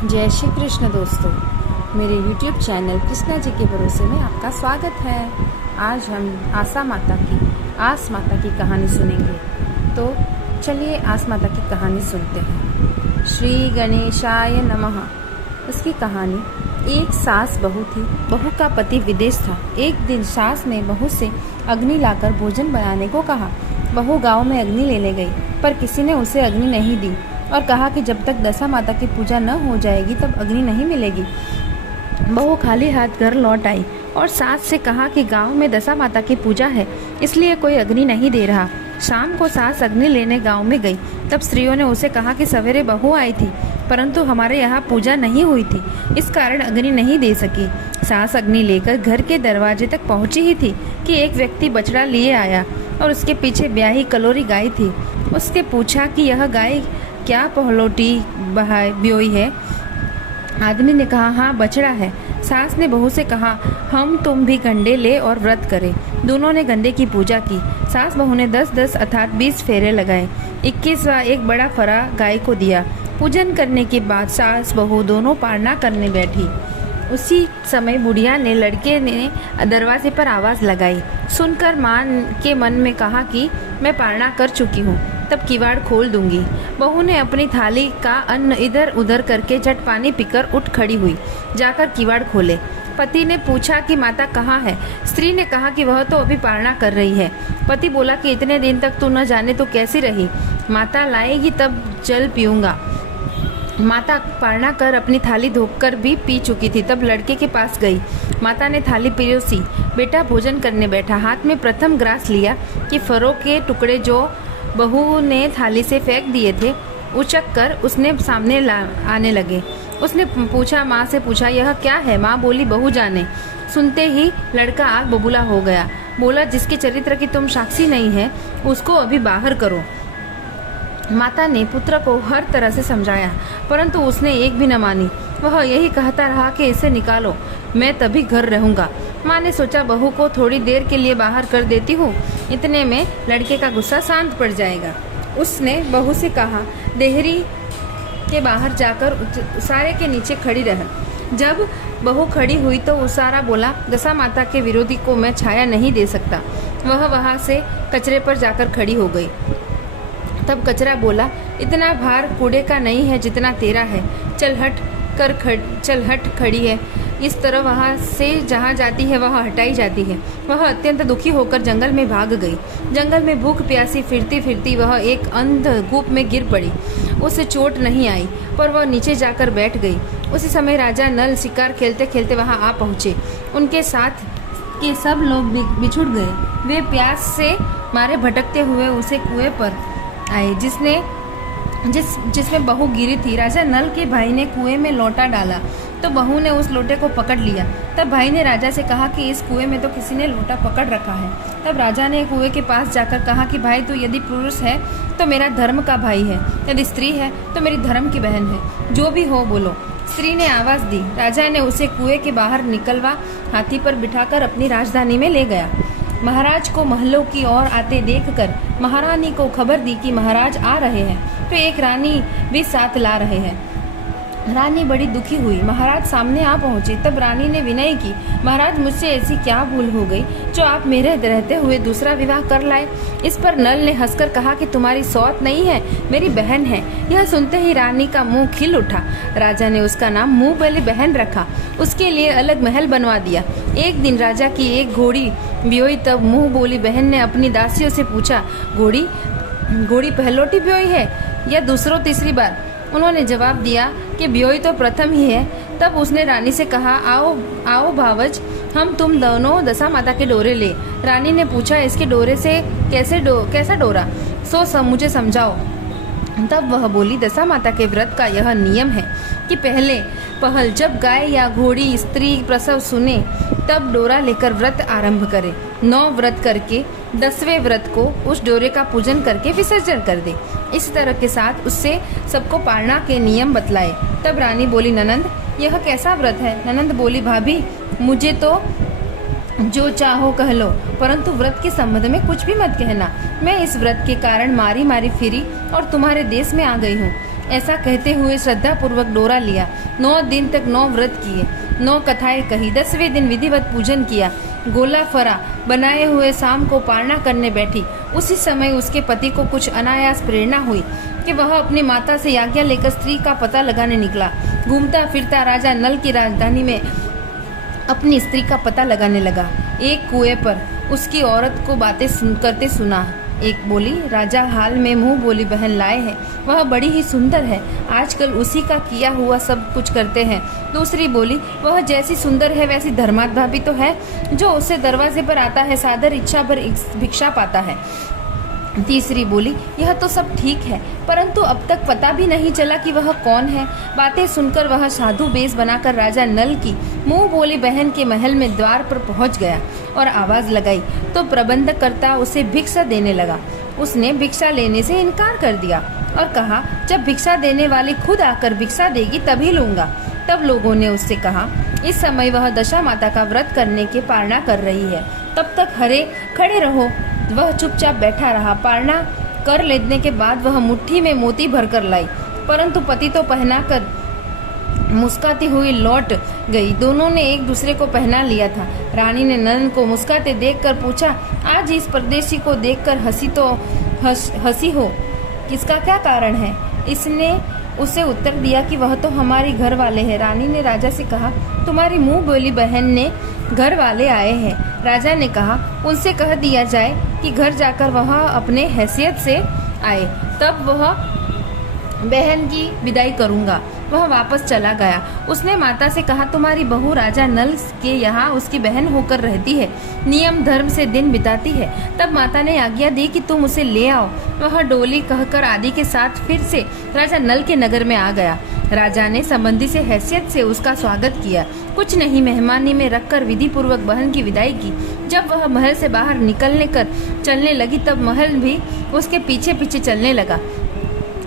जय श्री कृष्ण दोस्तों, मेरे YouTube चैनल कृष्णा जी के भरोसे में आपका स्वागत है। आज हम आस माता की कहानी सुनेंगे। तो चलिए आस माता की कहानी सुनते हैं। श्री गणेशाय नमः। उसकी कहानी। एक सास बहू थी। बहू का पति विदेश था। एक दिन सास ने बहू से अग्नि लाकर भोजन बनाने को कहा। बहू गांव में अग्नि लेने गई, पर किसी ने उसे अग्नि नहीं दी और कहा कि जब तक दशा माता की पूजा न हो जाएगी तब अग्नि नहीं मिलेगी। बहू खाली हाथ घर लौट आई और सास से कहा कि गांव में दशा माता की पूजा है, इसलिए कोई अग्नि नहीं दे रहा। शाम को सास अग्नि लेने गांव में गई। तब स्त्रियों ने उसे कहा कि सवेरे बहू आई थी, परंतु हमारे यहाँ पूजा नहीं हुई थी, इस कारण अग्नि नहीं दे सकी। सास अग्नि लेकर घर के दरवाजे तक पहुंची ही थी कि एक व्यक्ति बछड़ा लिए आया और उसके पीछे ब्याही कलोरी गाय थी। उससे पूछा कि यह गाय क्या पहलोटी ब्योई है? आदमी ने कहा, हाँ बछड़ा है। सास ने बहू से कहा, हम तुम भी गंडे ले और व्रत करें। दोनों ने गंडे की पूजा की। सास बहू ने 10-10 अर्थात 20 फेरे लगाए। 21वां एक बड़ा फरा गाय को दिया। पूजन करने के बाद सास बहू दोनों पारना करने बैठी। उसी समय बुढ़िया ने लड़के ने दरवाजे पर आवाज़ लगाई। सुनकर माँ के मन में कहा कि मैं पारना कर चुकी हूँ, तब किवाड़ खोल दूंगी। बहू ने अपनी थाली का अन्न इधर उधर करके झट पानी पीकर उठ खड़ी हुई। जाकर किवाड़ खोले। पति ने पूछा कि माता कहाँ है? स्त्री ने कहा कि वह तो अभी पारना कर रही है। पति बोला कि इतने दिन तक तू न जाने तो कैसी रही? माता लाएगी तब जल पीऊंगा। माता पारना कर अपनी थाली धोकर भी पी चुकी थी। तब लड़के के पास गई। माता ने थाली पिरोसी। बेटा भोजन करने बैठा। हाथ में प्रथम ग्रास लिया कि फरों के टुकड़े जो बहू ने थाली से फेंक दिए थे उचक कर उसने सामने आने लगे। उसने माँ से पूछा, यह क्या है? माँ बोली, बहू जाने। सुनते ही लड़का आग बबूला हो गया। बोला, जिसके चरित्र की तुम साक्षी नहीं है उसको अभी बाहर करो। माता ने पुत्र को हर तरह से समझाया, परंतु उसने एक भी न मानी। वह यही कहता रहा कि इसे निकालो, मैं तभी घर रहूंगा। माँ ने सोचा बहू को थोड़ी देर के लिए बाहर कर देती हूँ, इतने में लड़के का गुस्सा शांत पड़ जाएगा। उसने बहू से कहा, देहरी के बाहर जाकर उसारे के नीचे खड़ी रह। जब बहू खड़ी हुई तो उसारा बोला, दशा माता के विरोधी को मैं छाया नहीं दे सकता। वह वहाँ से कचरे पर जाकर खड़ी हो गई। तब कचरा बोला, इतना भार कूड़े का नहीं है जितना तेरा है। चल हट खड़ी है। इस तरह वहाँ से जहाँ जाती है वह हटाई जाती है। वह अत्यंत दुखी होकर जंगल में भाग गई। जंगल में भूख प्यासी फिरती फिरती वह एक अंधकूप में गिर पड़ी। उसे चोट नहीं आई, पर वह नीचे जाकर बैठ गई। उसी समय राजा नल शिकार खेलते खेलते वहाँ आ पहुँचे। उनके साथ के सब लोग बिछुड़ गए। वे प्यास से मारे भटकते हुए उसे कुएं पर आए जिसमें बहू गिरी थी। राजा नल के भाई ने कुएं में लोटा डाला तो बहू ने उस लोटे को पकड़ लिया। तब भाई ने राजा से कहा कि इस कुएं में तो किसी ने लोटा पकड़ रखा है। तब राजा ने कुएं के पास जाकर कहा कि भाई तू यदि पुरुष है तो मेरा धर्म का भाई है, यदि स्त्री है तो मेरी धर्म की बहन है, जो भी हो बोलो। स्त्री ने आवाज़ दी। राजा ने उसे कुएं के बाहर निकलवा हाथी पर बिठाकर अपनी राजधानी में ले गया। महाराज को महलों की ओर आते देखकर महारानी को खबर दी कि महाराज आ रहे हैं, तो एक रानी भी साथ ला रहे हैं। रानी बड़ी दुखी हुई। महाराज सामने आ पहुंचे। तब रानी ने विनय की, महाराज मुझसे ऐसी क्या भूल हो गई जो आप मेरे रहते हुए दूसरा विवाह कर लाए? इस पर नल ने हंसकर कहा कि तुम्हारी सौत नहीं है, मेरी बहन है। यह सुनते ही रानी का मुंह खिल उठा। राजा ने उसका नाम मुंह वाली बहन रखा। उसके लिए अलग महल बनवा दिया। एक दिन राजा की एक घोड़ी ब्योई। तब मुंह बोली बहन ने अपनी दासियों से पूछा, घोड़ी पहलोटी ब्योई है या दूसरों तीसरी बार? उन्होंने जवाब दिया कि ब्योई तो प्रथम ही है। तब उसने रानी से कहा, आओ भावज, हम तुम दोनों दशा माता के डोरे ले। रानी ने पूछा, इसके डोरे से कैसा डोरा? मुझे समझाओ। तब वह बोली, दशा माता के व्रत का यह नियम है कि पहल जब गाय या घोड़ी स्त्री प्रसव सुने तब डोरा लेकर व्रत आरंभ करे। 9 व्रत करके 10वें व्रत को उस डोरे का पूजन करके विसर्जन कर दे। इस तरह के साथ उससे सबको पालना के नियम बतलाए। तब रानी बोली, ननंद यह कैसा व्रत है? ननंद बोली, भाभी मुझे तो जो चाहो कह लो, परंतु व्रत के संबंध में कुछ भी मत कहना। मैं इस व्रत के कारण मारी फिरी और तुम्हारे देश में आ गई हूँ। ऐसा कहते हुए श्रद्धा पूर्वक डोरा लिया। 9 दिन तक 9 व्रत किए, 9 कथाएं कही। 10वें दिन विधिवत पूजन किया। गोला फरा बनाए हुए शाम को पारना करने बैठी। उसी समय उसके पति को कुछ अनायास प्रेरणा हुई कि वह अपनी माता से आज्ञा लेकर स्त्री का पता लगाने निकला। घूमता फिरता राजा नल की राजधानी में अपनी स्त्री का पता लगाने लगा। एक कुएं पर उसकी औरत को बातें करते सुना। एक बोली, राजा हाल में मुंह बोली बहन लाए हैं, वह बड़ी ही सुंदर है, आजकल उसी का किया हुआ सब कुछ करते हैं। दूसरी बोली, वह जैसी सुंदर है वैसी धर्मात्मा भी तो है, जो उससे दरवाजे पर आता है सादर इच्छा भर भिक्षा पाता है। तीसरी बोली, यह तो सब ठीक है, परंतु अब तक पता भी नहीं चला कि वह कौन है। बातें सुनकर वह साधु बेस बनाकर राजा नल की मुंह बोली बहन के महल में द्वार पर पहुंच गया और आवाज लगाई तो प्रबंधकर्ता उसे भिक्षा देने लगा। उसने भिक्षा लेने से इनकार कर दिया और कहा, जब भिक्षा देने वाली खुद आकर भिक्षा देगी तभी लूंगा। तब लोगों ने उससे कहा, इस समय वह दशा माता का व्रत करने के पारणा कर रही है, तब तक खड़े रहो। वह चुपचाप बैठा रहा। पारणा कर लेने के बाद वह मुट्ठी में मोती भरकर लाई, परंतु पति तो पहनाकर मुस्काती हुई लौट गई। दोनों ने एक दूसरे को पहना लिया था। रानी ने नंद को मुस्काते देखकर पूछा, आज इस परदेशी को देखकर हंसी हो, किसका क्या कारण है? इसने उसे उत्तर दिया कि वह तो हमारी घर वाले हैं। रानी ने राजा से कहा, तुम्हारी मुंह बोली बहन ने घर वाले आए हैं। राजा ने कहा, उनसे कह दिया जाए कि घर जाकर वह अपने हैसियत से आए, तब वह बहन की विदाई करूंगा। वह वापस चला गया। उसने माता से कहा, तुम्हारी बहू राजा नल के यहाँ उसकी बहन होकर रहती है, नियम धर्म से दिन बिताती है। तब माता ने आज्ञा दी कि तुम उसे ले आओ। वह डोली कहकर आदि के साथ फिर से राजा नल के नगर में आ गया। राजा ने संबंधी से हैसियत से उसका स्वागत किया। कुछ नहीं, मेहमानी में रखकर विधि पूर्वक बहन की विदाई की। जब वह महल से बाहर चलने लगी तब महल भी उसके पीछे पीछे चलने लगा।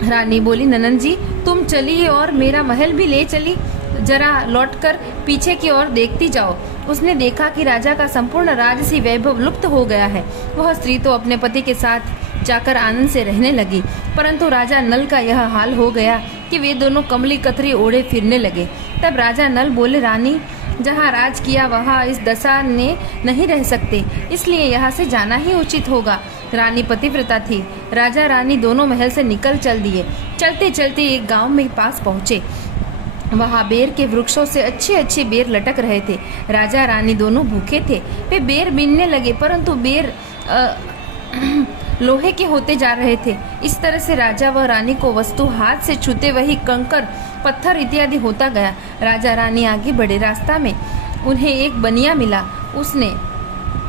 रानी बोली, ननद जी तुम चली और मेरा महल भी ले चली, जरा लौटकर पीछे की ओर देखती जाओ। उसने देखा कि राजा का संपूर्ण राजसी वैभव लुप्त हो गया है। वह स्त्री तो अपने पति के साथ जाकर आनंद से रहने लगी, परंतु राजा नल का यह हाल हो गया कि वे दोनों कमली कतरी ओढ़े फिरने लगे। तब राजा नल बोले, रानी जहाँ राज किया वहाँ इस दशा ने नहीं रह सकते, इसलिए यहाँ से जाना ही उचित होगा। रानी पतिव्रता थी। राजा रानी दोनों महल से निकल चल दिए। चलते चलते एक गांव में पास पहुँचे। वहाँ बेर के वृक्षों से अच्छे अच्छे बेर लटक रहे थे। राजा रानी दोनों भूखे थे। वे बेर बीनने लगे, परंतु बेर लोहे के होते जा रहे थे। इस तरह से राजा व रानी को वस्तु हाथ से छूते वही कंकर पत्थर इत्यादि होता गया। राजा रानी आगे बढ़े। रास्ता में उन्हें एक बनिया मिला। उसने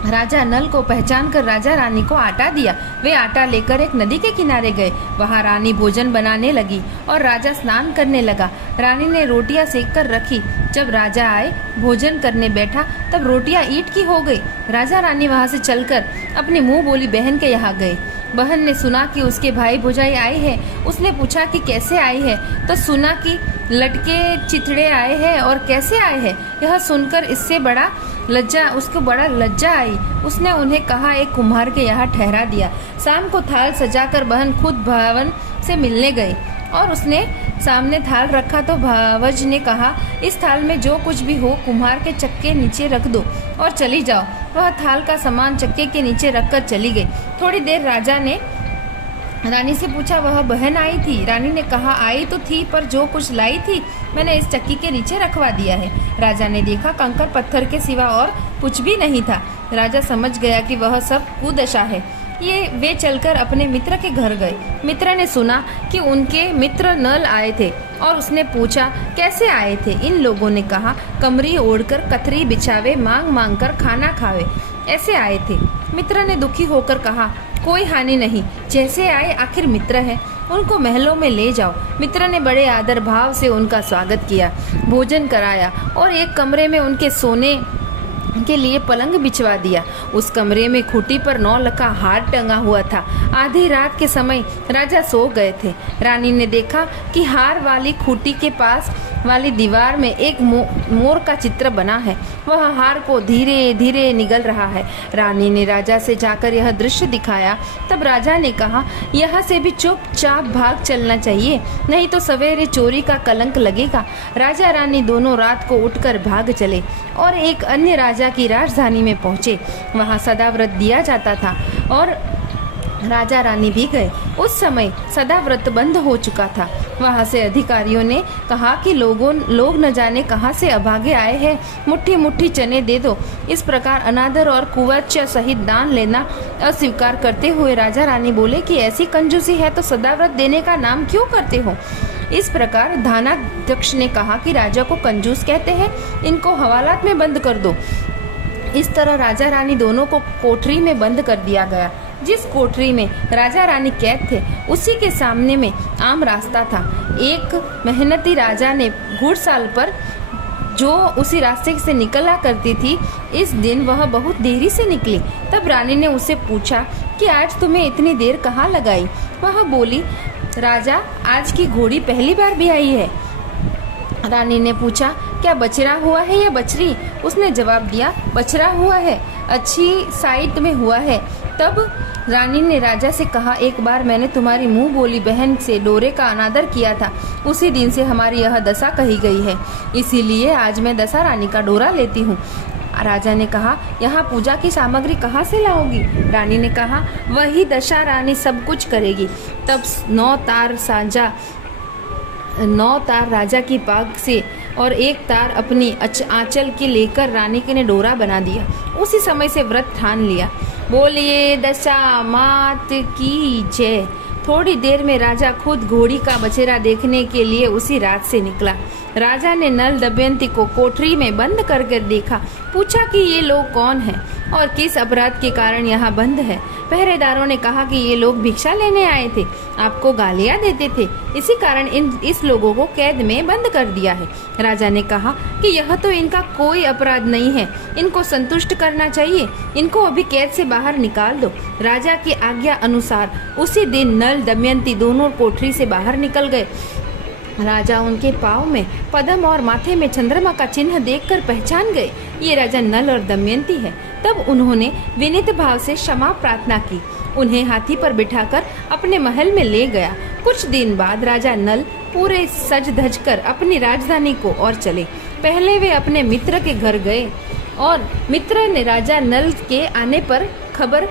राजा नल को पहचान कर राजा रानी को आटा दिया। वे आटा लेकर एक नदी के किनारे गए। वहाँ रानी भोजन बनाने लगी और राजा स्नान करने लगा। रानी ने रोटियां सेक कर रखी। जब राजा आए भोजन करने बैठा तब रोटियां ईंट की हो गई। राजा रानी वहाँ से चलकर अपनी मुंह बोली बहन के यहाँ गए। बहन ने सुना कि उसके भाई भौजाई आए हैं। उसने पूछा कि कैसे आई है, तो सुना कि लटके चिथड़े आए हैं और कैसे आए हैं। यह सुनकर उसको बड़ा लज्जा आई। उसने उन्हें कहा, एक कुम्हार के यहाँ ठहरा दिया। शाम को थाल सजाकर बहन खुद भावन से मिलने गई और उसने सामने थाल रखा तो भावज ने कहा, इस थाल में जो कुछ भी हो कुम्हार के चक्के नीचे रख दो और चली जाओ। वह थाल का सामान चक्के के नीचे रखकर चली गई। थोड़ी देर राजा ने रानी से पूछा, वह बहन आई थी? रानी ने कहा, आई तो थी, पर जो कुछ लाई थी मैंने इस चक्की के नीचे रखवा दिया है। राजा ने देखा कंकर पत्थर के सिवा और कुछ भी नहीं था। राजा समझ गया कि वह सब कुदशा है। वे चलकर अपने मित्र के घर गए। मित्र ने सुना कि उनके मित्र नल आए थे और उसने पूछा, कैसे आए थे? इन लोगों ने कहा, कमरी ओढ़कर कतरी बिछावे मांग मांग कर खाना खावे, ऐसे आए थे। मित्र ने दुखी होकर कहा, कोई हानि नहीं, जैसे आए आखिर मित्र है, उनको महलों में ले जाओ। मित्र ने बड़े आदर भाव से उनका स्वागत किया, भोजन कराया और एक कमरे में उनके सोने के लिए पलंग बिछवा दिया। उस कमरे में खूंटी पर 9 लका हार टंगा हुआ था। आधी रात के समय राजा सो गए थे। रानी ने देखा कि हार वाली खूंटी के पास वाली दीवार में एक मोर का चित्र बना है। वह हार को धीरे धीरे निगल रहा है। रानी ने राजा से जाकर यह दृश्य दिखाया। तब राजा ने कहा, यहाँ से भी चुपचाप भाग चलना चाहिए, नहीं तो सवेरे चोरी का कलंक लगेगा। राजा रानी दोनों रात को उठकर भाग चले और एक अन्य राजा की राजधानी में पहुंचे। वहां सदाव्रत दिया जाता था और राजा रानी भी गए। उस समय सदाव्रत बंद हो चुका था। वहां से अधिकारियों ने कहा कि लोग न जाने कहां से अभागे आए हैं, मुट्ठी मुट्ठी चने दे दो। इस प्रकार अनादर और कुवैत्य सहित दान लेना अस्वीकार करते हुए राजा रानी बोले कि ऐसी कंजूसी है तो सदाव्रत देने का नाम क्यों करते हो। इस प्रकार धानाध्यक्ष ने कहा कि राजा को कंजूस कहते हैं, इनको हवालात में बंद कर दो। इस तरह राजा रानी दोनों को कोठरी में बंद कर दिया गया। जिस कोठरी में राजा रानी कैद थे उसी के सामने में आम रास्ता था। एक मेहनती राजा ने घुड़साल पर जो उसी रास्ते से निकला करती थी, इस दिन वह बहुत देरी से निकली। तब रानी ने उसे पूछा कि आज तुम्हें इतनी देर कहाँ लगाई। वह बोली, राजा आज की घोड़ी पहली बार भी आई है। रानी ने पूछा, क्या बछड़ा हुआ है या बछड़ी? उसने जवाब दिया, बछड़ा हुआ है, अच्छी साइट में हुआ है। तब रानी ने राजा से कहा, एक बार मैंने तुम्हारी मुंह बोली बहन से डोरे का अनादर किया था, उसी दिन से हमारी यह दशा कही गई है, इसीलिए आज मैं दशा रानी का डोरा लेती हूँ। राजा ने कहा, यहाँ पूजा की सामग्री कहाँ से लाओगी? रानी ने कहा, वही दशा रानी सब कुछ करेगी। तब 9 तार राजा की पाग से और 1 तार अपनी आंचल के लेकर रानी के ने डोरा बना दिया। उसी समय से व्रत ठान लिया। बोलिए दशा मात की जय। थोड़ी देर में राजा खुद घोड़ी का बछड़ा देखने के लिए उसी रात से निकला। राजा ने नल दमयंती को कोठरी में बंद करके देखा। पूछा कि ये लोग कौन हैं और किस अपराध के कारण यहाँ बंद है। पहरेदारों ने कहा कि ये लोग भिक्षा लेने आए थे, आपको गालियाँ देते थे, इसी कारण इस लोगों को कैद में बंद कर दिया है। राजा ने कहा कि यह तो इनका कोई अपराध नहीं है, इनको संतुष्ट करना चाहिए, इनको अभी कैद से बाहर निकाल दो। राजा की आज्ञा अनुसार उसी दिन नल दमयंती दोनों कोठरी से बाहर निकल गए। राजा उनके पाँव में पद्म और माथे में चंद्रमा का चिन्ह देखकर पहचान गए, ये राजा नल और दमयंती है। तब उन्होंने विनीत भाव से क्षमा प्रार्थना की। उन्हें हाथी पर बिठाकर अपने महल में ले गया। कुछ दिन बाद राजा नल पूरे सज धज कर अपनी राजधानी को और चले। पहले वे अपने मित्र के घर गए और मित्र ने राजा नल के आने पर खबर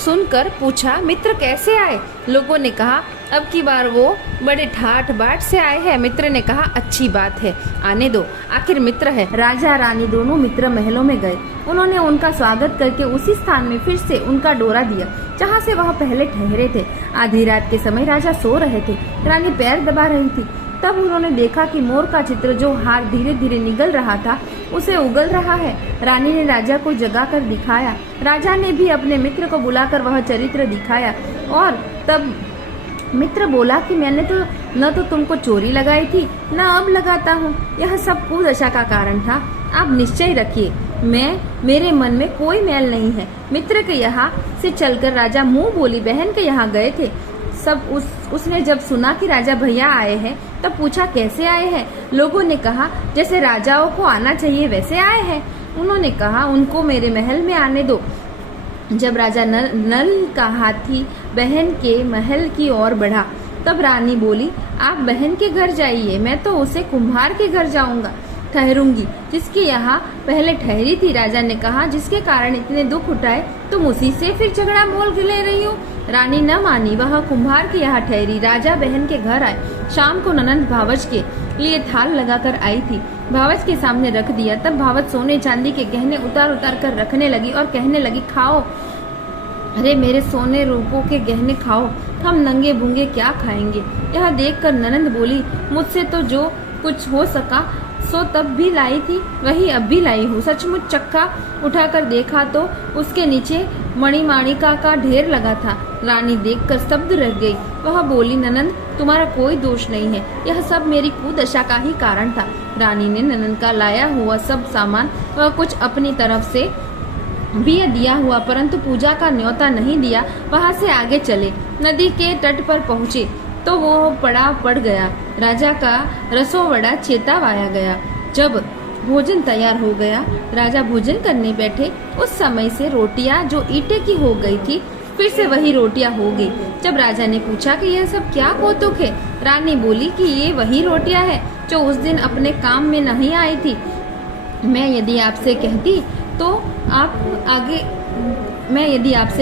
सुनकर पूछा, मित्र कैसे आए? लोगों ने कहा, अब की बार वो बड़े ठाठ बाट से आए हैं। मित्र ने कहा, अच्छी बात है, आने दो, आखिर मित्र है। राजा रानी दोनों मित्र महलों में गए। उन्होंने उनका स्वागत करके उसी स्थान में फिर से उनका डोरा दिया जहाँ से वह पहले ठहरे थे। आधी रात के समय राजा सो रहे थे, रानी पैर दबा रही थी। तब उन्होंने देखा कि मोर का चित्र जो हार धीरे धीरे निगल रहा था उसे उगल रहा है। रानी ने राजा को जगाकर दिखाया। राजा ने भी अपने मित्र को बुलाकर वह चरित्र दिखाया और तब मित्र बोला कि मैंने तो न तो तुमको चोरी लगाई थी न अब लगाता हूँ, यह सब कुदशा का कारण था। आप निश्चय रखिए, मेरे मन में कोई मैल नहीं है। मित्र के यहाँ से चलकर राजा मुंह बोली बहन के यहाँ गए थे। उसने जब सुना कि राजा भैया आए हैं तब पूछा, कैसे आए हैं? लोगों ने कहा, जैसे राजाओं को आना चाहिए वैसे आए हैं। उन्होंने कहा, उनको मेरे महल में आने दो। जब राजा नल का हाथी बहन के महल की ओर बढ़ा तब रानी बोली, आप बहन के घर जाइए, मैं तो उसे कुम्हार के घर ठहरूंगी जिसके यहाँ पहले ठहरी थी। राजा ने कहा, जिसके कारण इतने दुख उठाए तुम उसी से फिर झगड़ा मोल ले रही हो। रानी न मानी, वह कुम्हार के यहाँ ठहरी। राजा बहन के घर आए। शाम को ननंद भावच के लिए थाल लगाकर आई थी, भावच के सामने रख दिया। तब भावच सोने चांदी के गहने उतार उतार कर रखने लगी और कहने लगी, खाओ, अरे मेरे सोने रूपों के गहने खाओ, हम नंगे भूंगे क्या खाएंगे। यह देखकर ननंद बोली, मुझसे तो जो कुछ हो सका सो तब भी लाई थी, वही अब भी लाई हूँ। सचमुच चक्का उठाकर देखा तो उसके नीचे मणिमाणिका का ढेर लगा था। रानी देखकर स्तब्ध रह गई। वह बोली, ननंद तुम्हारा कोई दोष नहीं है, यह सब मेरी कुदशा का ही कारण था। रानी ने ननंद का लाया हुआ सब सामान वह कुछ अपनी तरफ से भी दिया हुआ परंतु पूजा का न्योता नहीं दिया। वहां से आगे चले, नदी के तट पर पहुँचे। तो वो पड़ गया। राजा का रसोवड़ा चेतावाया गया। जब भोजन तैयार हो गया, राजा भोजन करने बैठे। उस समय से रोटियां जो ईंटे की हो गई थी, फिर से वही रोटियां हो गई। जब राजा ने पूछा कि यह सब क्या कौतुक है, रानी बोली कि ये वही रोटियां हैं जो उस दिन अपने काम में नहीं आई थी। मैं यदि आपसे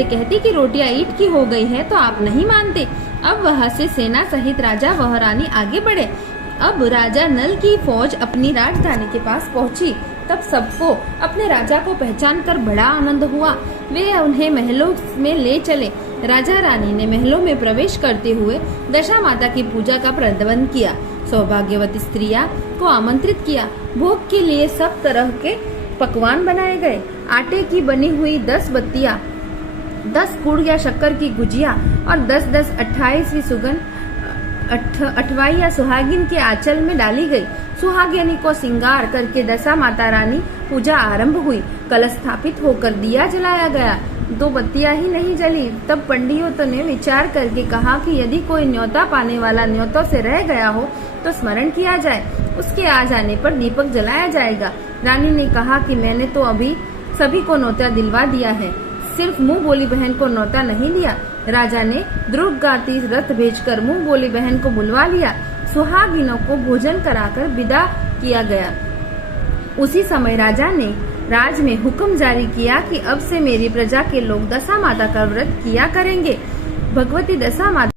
कहती कि रोटियां ईंट की हो गई है तो आप नहीं मानते। अब वहां से सेना सहित राजा वह रानी आगे बढ़े। अब राजा नल की फौज अपनी राजधानी के पास पहुंची। तब सबको अपने राजा को पहचानकर बड़ा आनंद हुआ। वे उन्हें महलों में ले चले। राजा रानी ने महलों में प्रवेश करते हुए दशा माता की पूजा का प्रबंध किया। सौभाग्यवती स्त्रियां को आमंत्रित किया। भोग के लिए सब तरह के पकवान बनाए गए। आटे की बनी हुई 10 बत्तियां, 10 गुड़ या शक्कर की गुजिया और 10-10 28वीं सुगन अठवाई या सुहागिन के आंचल में डाली गई। सुहागिनी को श्रृंगार करके दशा माता रानी पूजा आरंभ हुई। कलश स्थापित होकर दिया जलाया गया। 2 बत्तियां ही नहीं जली। तब पंडितों ने विचार करके कहा कि यदि कोई न्योता पाने वाला न्योतों से रह गया हो तो स्मरण किया जाए, उसके आ जाने पर दीपक जलाया जाएगा। रानी ने कहा कि मैंने तो अभी सभी को न्योता दिलवा दिया है, सिर्फ मुंह बोली बहन को न्योता नहीं दिया। राजा ने द्रुग गाती रथ भेजकर मुंह बोली बहन को बुलवा लिया। सुहागिनों को भोजन कराकर विदा किया गया। उसी समय राजा ने राज में हुक्म जारी किया कि अब से मेरी प्रजा के लोग दशा माता का व्रत किया करेंगे। भगवती दशा माता